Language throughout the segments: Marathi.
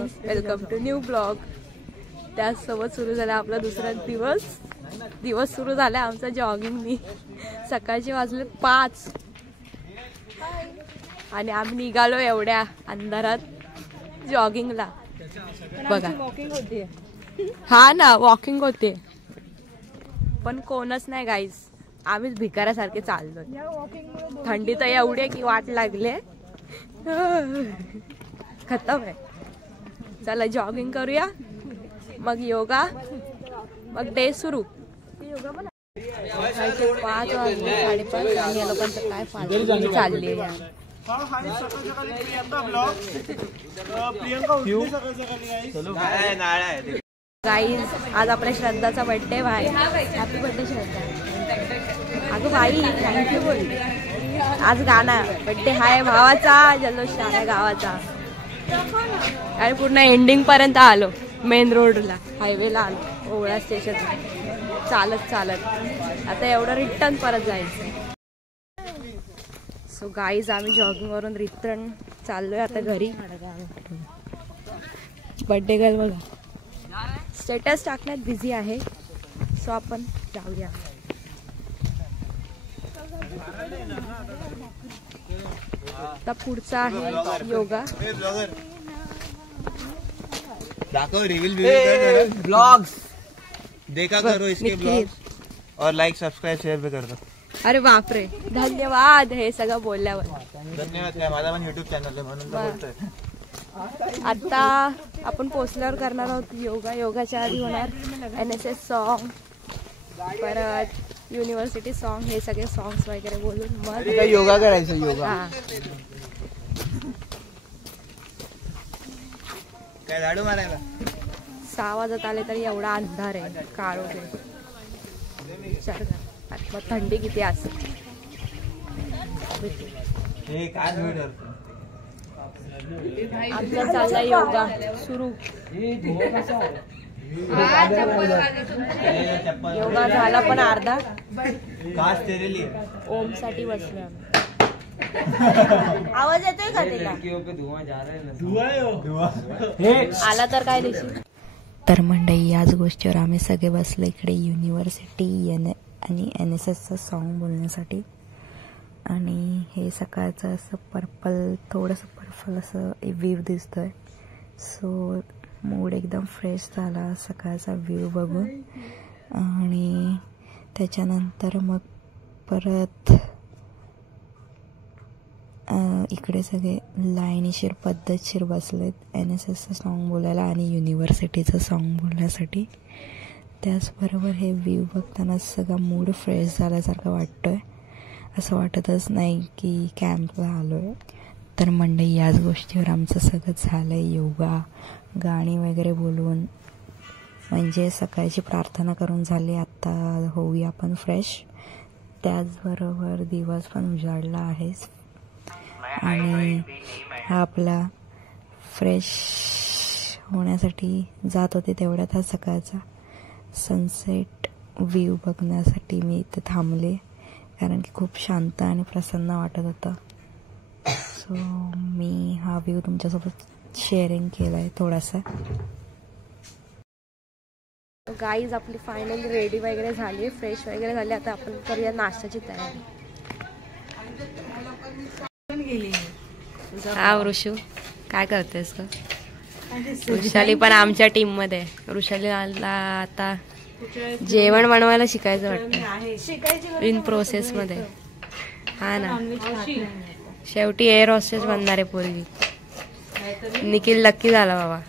Welcome to new blog. त्याचसोबत सुरू झाला आपला दुसरा दिवस सुरू झाला आमचा जॉगिंगनी. सकाळचे वाजले 5 आणि आम्ही निघालो एवढ्या अंधारात जॉगिंगला. बघा हा ना वॉकिंग होते पण कोणच नाही गाईज. आम्हीच भिकाऱ्यासारखे चाललो. थंडी तर एवढी की वाट लागले खतम आहे. चला जॉगिंग करूया मग योगा मग डे सुरू. 5 वाजले 5:30 आणि या लोकांचं काय फालतू चालली आहे. गाईज आज आपल्या श्रद्धाचा बर्थडे भाई. हॅपी बर्थडे श्रद्धा. अगं भाई थँक्यू बोल. आज गाणं बर्थडे हाय भावाचा जल्लोष आहे गावाचा. आणि पूर्ण एंडिंग पर्यंत आलो. मेन रोडला हायवेला आलो ओवळा स्टेशन चालत आता एवढं रिटर्न परत जायचं. सो गाईज आम्ही जॉगिंग वरून रिटर्न चाललोय आता घरी. बर्थडे गर्ल बघा स्टेटस टाकण्यात बिझी आहे. सो आपण जाऊया. आता पुढचा आहे योगा. ब्लॉग्स देखा करो इसके ब्लॉग्स और लाइक सब्सक्राइब शेअर भी कर दो. अरे बापरे धन्यवाद हे सगळं बोलल्यावर. धन्यवाद काय माझा पण युट्यूब चॅनल आहे म्हणून बोलतोय. आता आपण पोचल्यावर करणार आहोत योगा. योगाच्या आधी होणार NSS सॉन्ग परत युनिव्हर्सिटी सॉन्ग हे सगळे सॉंग्स वगैरे बोलून मग योगा करायचं. योगा काय झाडू मारायला 6 वाजत आले तरी एवढा अंधार आहे काळोख आहे. मग थंडी किती असते. आमचा चालला योगा सुरू. योगा झाला पण अर्धा. ओम साठी बसलो आवाज येतोय का तिला. आला तर काय दिसेल. तर मंडळी याच गोष्टीवर आम्ही सगळे बसलो इकडे युनिव्हर्सिटी आणि NSSचं सॉन्ग बोलण्यासाठी. आणि हे सकाळचं असं थोडंसं पर्पल असं व्ह्यू दिसतोय. सो मूड एकदम फ्रेश झाला सकाळचा व्ह्यू बघून. आणि त्याच्यानंतर मग परत इकडे सगळे लाईनीशीर पद्धतशीर बसलेत NSSचं सॉन्ग बोलायला आणि युनिव्हर्सिटीचं सॉन्ग बोलण्यासाठी. त्याचबरोबर हे व्ह्यू बघताना सगळा मूड फ्रेश झाल्यासारखं वाटतोय. असं वाटतच नाही की कॅम्पला आलो आहे. तर मंडळी याच गोष्टीवर आमचं सगळं झालं आहे. योगा गाणी वगैरे बोलून म्हणजे सकाळची प्रार्थना करून झाली. आत्ता होऊया आपण फ्रेश. त्याचबरोबर दिवस पण उजाडला आहे आणि हा आपला फ्रेश होण्यासाठी जात होते तेवढ्यात हा सकाळचा सनसेट व्ह्यू बघण्यासाठी मी इथे थांबले कारण की खूप शांत आणि प्रसन्न वाटत होतं. सो मी हा व्ह्यू तुमच्यासोबत शेअरिंग केला आहे थोडासा. गाईज आपली फायनली रेडी वगैरे झाली फ्रेश वगैरे झाली. आता आपण करूया नाश्त्याची तयारी. हा वृषू काय करतेस का. वृषाली पण आमच्या टीम मध्ये. वृषालीला आता जेवण बनवायला शिकायचं वाटतं इन प्रोसेस मध्ये. हा ना शेवटी एअर हॉस्टेस बनणार आहे पोरगी. निखिल लक्की झाला बाबा.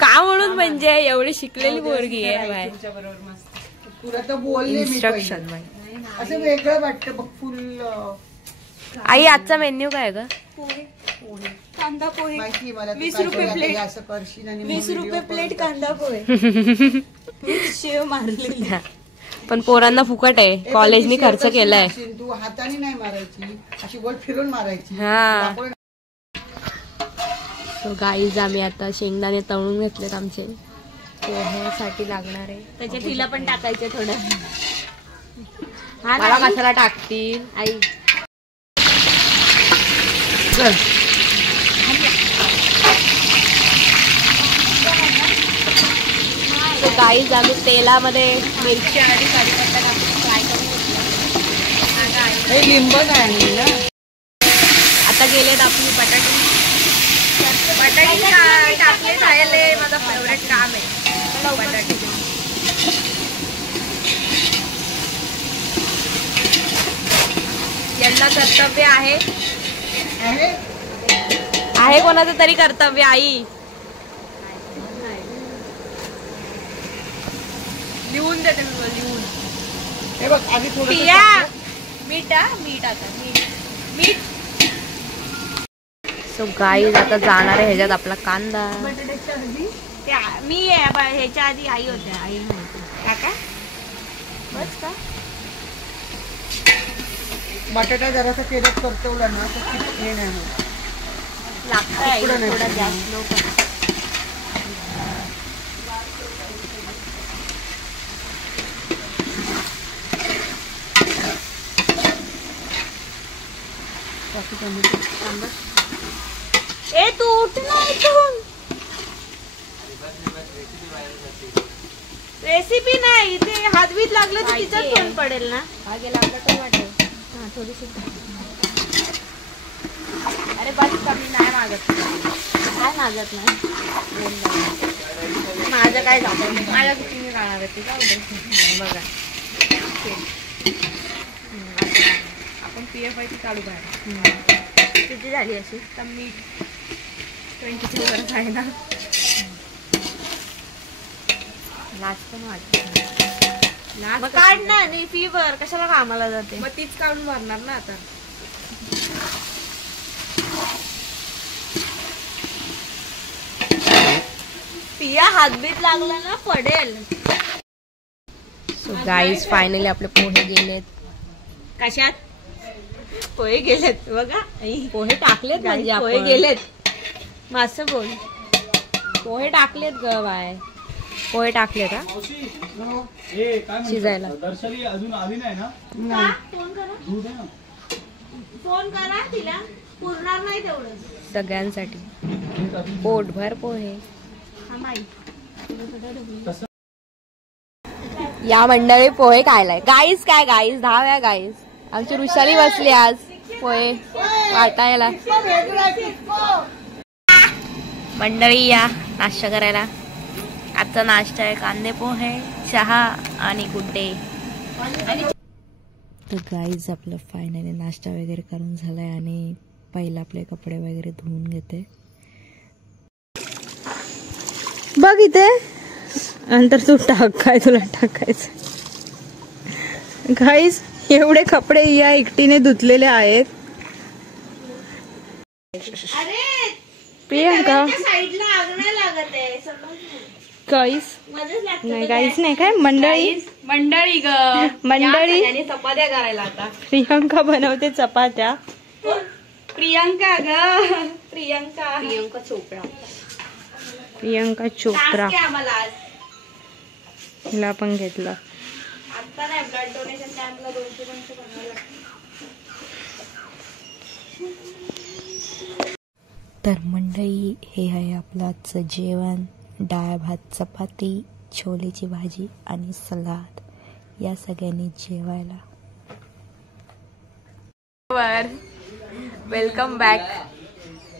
का म्हणून म्हणजे एवढी शिकलेली पोरगी आहे. इन्स्ट्रक्शन असं वेगळं वाटतं बघ. फुल आई आजचा मेन्यू काय ग. कांदा पोहे 20 रुपये प्लेट. असं करशील आणि 20 रुपये प्लेट कांदा पोहे. शेव मारलेली पण पोरांना फुकट आहे. कॉलेजनी खर्च केलाय. तू हाताने नाही मारायची अशी गोल फिरून मारायची. हा सो गाईज आम्ही आता शेंगदाणे तळून घेतलेत आमचे पोह्यासाठी लागणार आहे. त्याच्यात हिला पण टाकायचं थोडं. मला मसाला टाकतील आई. काही जागी तेलामध्ये मिरची आणि कढीपत्ता टाकून फ्राय करून घेतलं. लिंब नाही ना. आता गेलेत आपली बटाटे टाकले खायला. माझं फेवरेट काम आहे बटाटे. यांना कर्तव्य आहे कोणाचं तरी कर्तव्य. आई लिहून देते मी, लिहून. हे बघ आधी थोडं मीठ आता मीठ. सो गाईज आता जाणार आहे ह्याच्यात आपला कांदा. मी ह्याच्या आधी आई होत्या. आई काका बस का बटाटा जरासा तेलात परतवला ना तर हे नाही होत. लागतं थोडा गॅस लो कर. ए तू उठ ना इथून. रेसिपी नाही ते हातवीत लागलं तर तिच्यात कोण पडेल ना. आगे लागलं तर वाटेल. हा थोडीशी. अरे बस कमी नाही मागत. काय मागत नाही. माझं काय जातं माझ्या किती मी काढणार ते जाऊ दे. बघा आपण PFI ची काढू बाहेर. किती झाली अशी तर मीठ 20 वर आहे ना. लाज पण वाटते. मग काढ ना. आणि फीवर कशाला कामाला जाते. मग तीच काढून भरणार ना आता. पिया हातबीत लागला ना पडेल. सो गाईज फायनली आपले पोहे गेलेत. कशात पोहे गेलेत बघा. पोहे टाकलेत म्हणजे पोहे गेलेत. मासं बोल. पोहे टाकलेत ग बाय. पोहे टाकलेत हा शिजायला. अजून आली नाही ना. फोन करा तिला. पुरणार नाही तेवढं सगळ्यांसाठी. पोटभर पोहे. या मंडळी पोहे खायलाय. गाईस काय गाईस धाव्या गाईस. आमची वृषाली बसली आज पोहे वाटायला. मंडळी या नाश्ता करायला. आजचा नाश्ता आहे कांदे पोहे, चहा आणि गुड्डे. तर गाईज आपलं फायनली नाश्ता वगैरे करून झालाय आणि पहिला आपले कपडे वगैरे धुवून घेते. बघ इथे नंतर तू टाक काय तुला टाकायचं. गाईस एवढे कपडे या एकटीने धुतलेले आहेत. प्रियंका गाईस नाही गाईस नाही काय मंडळी मंडळी ग मंडळी चपात्या करायला आता. प्रियंका बनवते चपात्या. प्रियंका ग प्रियंका चोपडा. प्रियंका चोप्रा आम्हाला आज हिला पण घेतलं. आता नाही ब्लड डोनेशन कॅम्पला 200 बनवावं लागतं. तर मंडळी हे आहे आपलं आजचं जेवण. डाळ भात चपाती छोलेची भाजी आणि सलाद. या सगळ्यांनी जेवायला. Welcome back.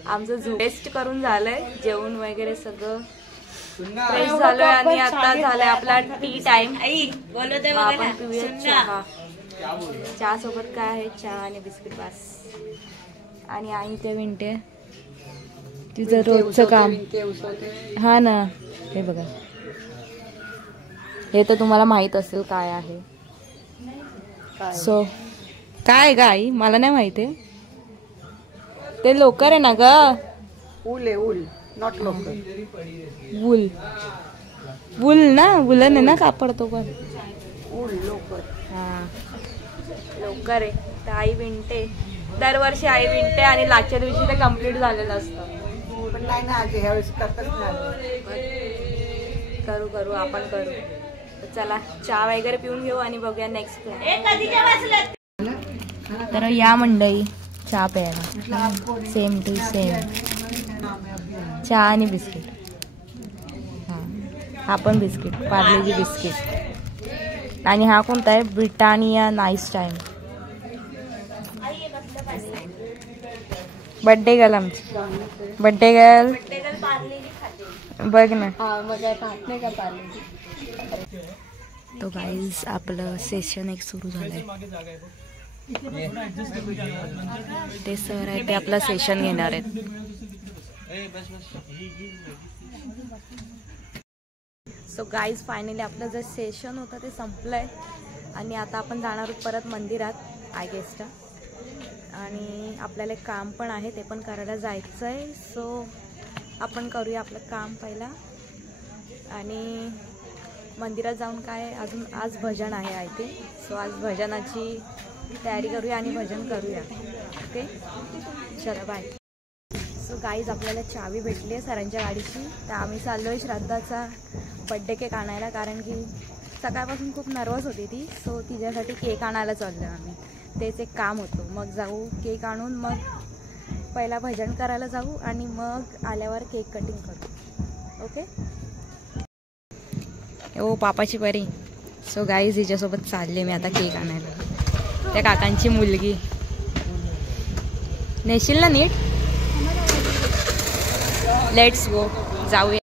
आमचं टेस्ट करून झालंय. जेवण वगैरे सगळं फ्रेश झालोय आणि आता झालंय आपला टी टाइम. आपण पिऊया चहा. चहा सोबत काय आहे चहा आणि बिस्किट बास. आणि आई ते विंटे तिचं रोजचं काम. हा ना हे बघा हे तर तुम्हाला माहित असेल काय आहे. सो काय गाई मला नाही माहिती. ते लोकर आहे ना ग. ऊल आहे ऊल नॉट लोकर. वूल वूल ना वुलन आहे ना कापड तो पण. ऊल लोकर. हा लोकर आहे. तर आई विणते दरवर्षी. आई विणते आणि लाच्या दिवशी ते कम्प्लीट झालेलं असतं. पण नाही ना आज ह्यावेळेस करतच नाही. करू आपण करू. चला चहा वगैरे पिऊन घेऊ आणि बघूया नेक्स्ट प्लॅन. तर या मंडळी चहा प्यायला. सेम टू सेम चहा आणि बिस्किट. हां हा पण बिस्किट, पार्लेजी बिस्किट. आणि हा कोणता आहे? Britannia nice time. Birthday girl आमची, बर्थडे गर्ल बघ ना. तो गाईज आपलं सेशन एक सुरू झालंय. ते सर आहे ते आपलं सेशन घेणार आहेत. सो गाईज फायनली आपलं जे सेशन होतं ते संपलंय आणि आता आपण जाणार आहोत परत मंदिरात आय गेसला. आणि आपल्याला एक काम पण आहे, ते पण करायला जायचं आहे. सो आपण करूया आपलं काम पहिला आणि मंदिरात जाऊन काय अजून आज भजन आहे आय थिंक. सो आज भजनाची तयारी करूया आणि भजन करूया. ओके चला बाय. सो गाईज आपल्याला चावी भेटली आहे सरांच्या गाडीची. तर आम्ही चाललो आहे श्रद्धाचा बड्डे केक आणायला, कारण की सकाळपासून खूप नर्वस होती ती. सो तिच्यासाठी केक आणायला चाललो आहे आम्ही. तेच एक काम होतं. मग जाऊ केक आणून, मग पहिला भजन करायला जाऊ आणि मग आल्यावर केक कटिंग करू. ओके ओ पापाची परी. सो गाईज हिच्यासोबत चालले मी आता केक आणायला. त्या काकांची मुलगी. नेशील ना नीट? लेट्स गो, जाऊया.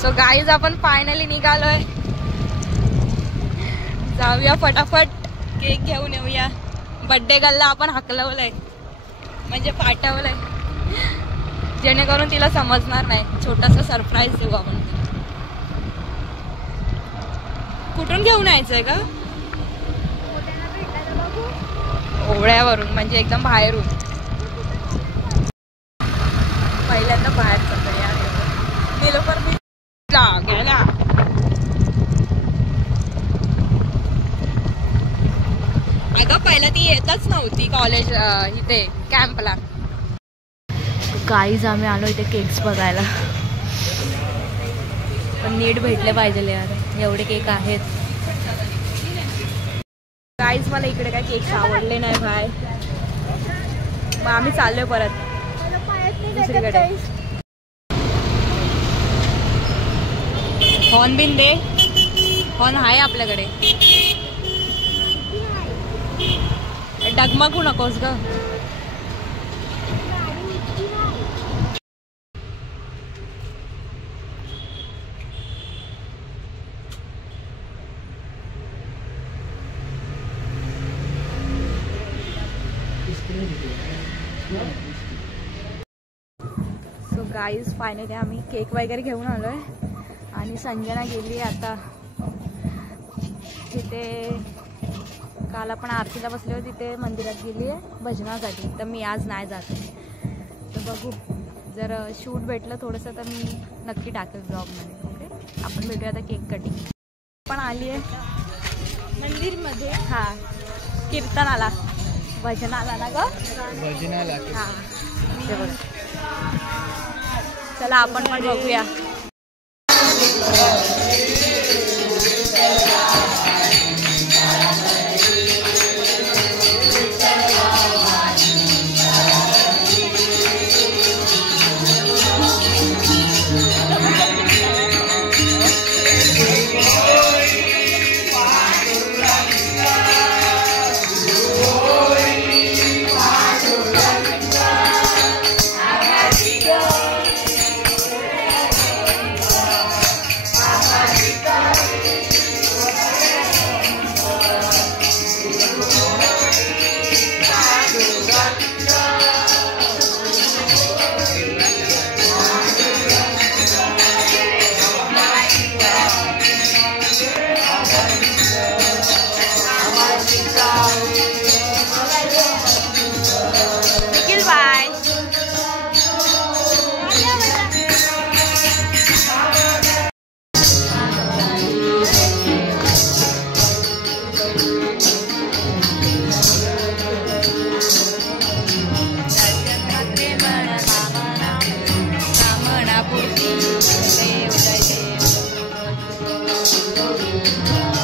सो गाईज आपण फायनली निघालोय. जाऊया फटाफट केक घेऊन येऊया. बड्डे गर्लला आपण हकलवलंय, म्हणजे पाठवलंय, जेणेकरून तिला समजणार नाही. छोटासा सरप्राईज देऊ आपण. कुठून घेऊन यायचंय का? ओवळ्यावरून, म्हणजे एकदम बाहेरून. पहिल्यांदा बाहेर जातो यार. निलोफर गेला. अगं पहिला ती येतच नव्हती कॉलेज इथे कॅम्पला. गाईज आम्ही आलो इथे केक्स बघायला, पण नीट भेटले पाहिजे यार, एवढे केक आहेत. गाईज मला इकडे काय केक्स आवडले नाही बाय. मग आम्ही चाललोय परत दुसरीकडे. हॉर्न बिन दे. हॉर्न आहे आपल्याकडे. डगमगू नकोस ग. सो गाईज फायनली आम्ही केक वगैरे घेऊन आलोय आणि संजना गेली आता तिथे. काल आपण आरतीला बसले होते तिथे मंदिरात गेली आहे भजनासाठी. तर मी आज नाही जाते. तर बघू, जर शूट भेटलं थोडंसं तर मी नक्की टाकेल ब्लॉगमध्ये. ओके आपण भेटूया आता केक कटिंग. पण आली आहे मंदिरमध्ये. हां कीर्तनाला, भजनाला ना ग, भजनाला. हां चला आपण पण बघूया.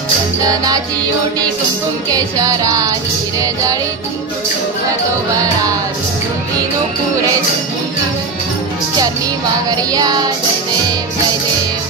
चंदनाची ओटी कुंकुम केशरा हिरे जळी तो बरा नुपुरे चरणी मागरिया जय देव जय देव.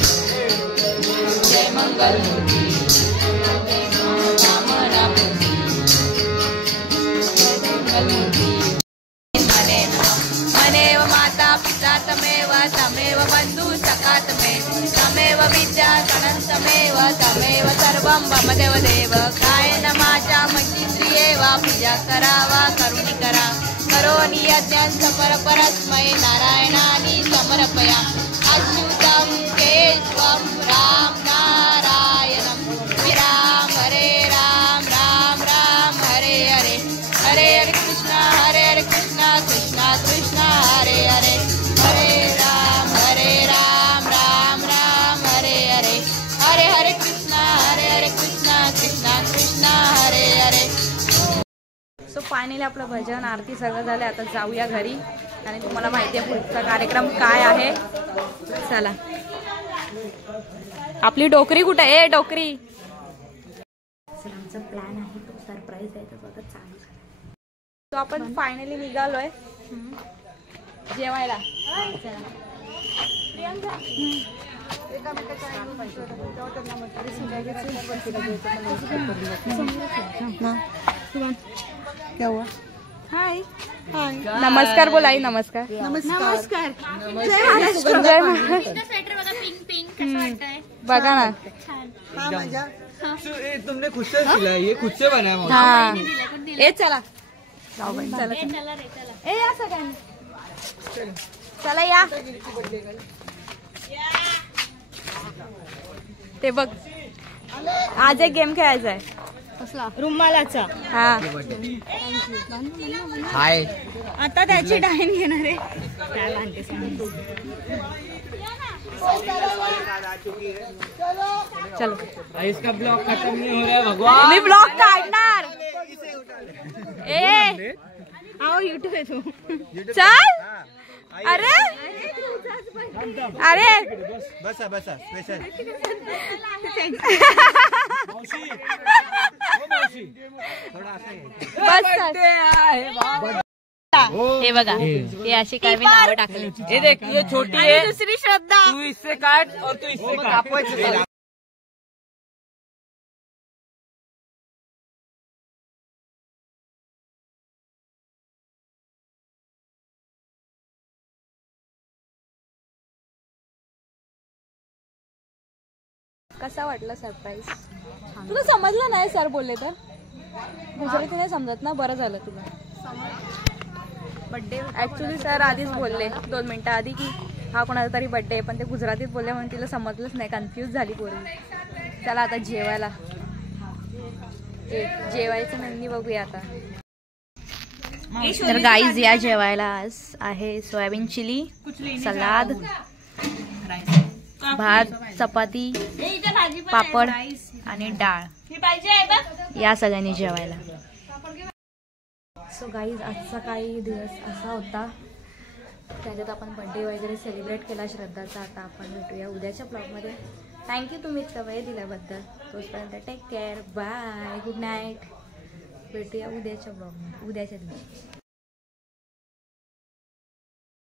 मनेव माता पिता तमेव तमेव बंधु सखा तमेव विद्या सनंतमेव तमेव सर्वं ममदेव देव कायेन वाचा मनसेन्द्रियेण वा पूजा करावा करुणी करा करोमि यज्ञं समर्पयामि नारायणानि समर्पयामि अच्युतं केशवं राम नारायणं राम हरे राम राम राम हरे हरे हरे हरे कृष्णा कृष्णा कृष्णा हरे हरे हरे राम राम राम हरे हरे हरे हरे कृष्णा कृष्णा कृष्णा हरे हरे. सो फायनली आपलं भजन आरती सगळं झालं. आता जाऊया घरी आणि तुम्हाला माहिती आहे पुढचा कार्यक्रम काय आहे. चला. आपली डोकरी कुठे आहे? डोकरी. आमचा प्लॅन आहे तो सरप्राईज आहे तो आता चालू झाला. तो आपण फायनली निघालोय जेवायला. हाय हाय नमस्कार बोला आई. नमस्कार नमस्कार. जय महाराष्ट्र. जय महाराष्ट्र. बघा ना तुमने खुद से सिला ये खुद से बनाया. हाँ ए चला चला ए या सगळ्यांनी चला या. ते बघ आज एक गेम खेळायचा आहे रुमालाचा. हा हाय आता त्याची डायन घेणार आहे. चलो. इसका ब्लॉग खत्म नहीं हो रहा है भगवान. मी ब्लॉग काढणार. ए आओ युट्यूब आहे तू. चल. अरे अरे बसा बसा स्पेशल. हे बघा हे अशी काय मी नावं टाकली. ये देख ये छोटी है दुसरी श्रद्धा. तू इससे काट और तू इससे काट. कसा वाटला सरप्राईज? तुला समजलं नाही सर बोलले तर? गुजराती नाही समजत ना. बरं झालं तुला. बड्डे ऍक्च्युली सर आधीच बोलले 2 मिनिटं आधी की हा कोणाचा तरी बड्डे आहे, पण ते गुजरातीत बोलले म्हणून तिला समजलंच नाही. कन्फ्यूज झाली पोरी. चला आता जेवायला. जेवायचं नंदी बघूया आता. तर गाईज या जेवायला आज आहे सोयाबीन चिली, सलाद, भात, चपाती, पापड आणि डाळ. या सगळ्यांनी जेवायला. सो गाईज आजचा काही दिवस असा होता. त्याच्यात आपण बर्थडे वगैरे सेलिब्रेट केला श्रद्धाचा. आता आपण भेटूया उद्याच्या ब्लॉगमध्ये. थँक्यू तुम्ही इतका वेळ दिल्याबद्दल. तोपर्यंत take care. Bye. Good night. भेटूया उद्याच्या ब्लॉगमध्ये उद्याच्या दिवशी.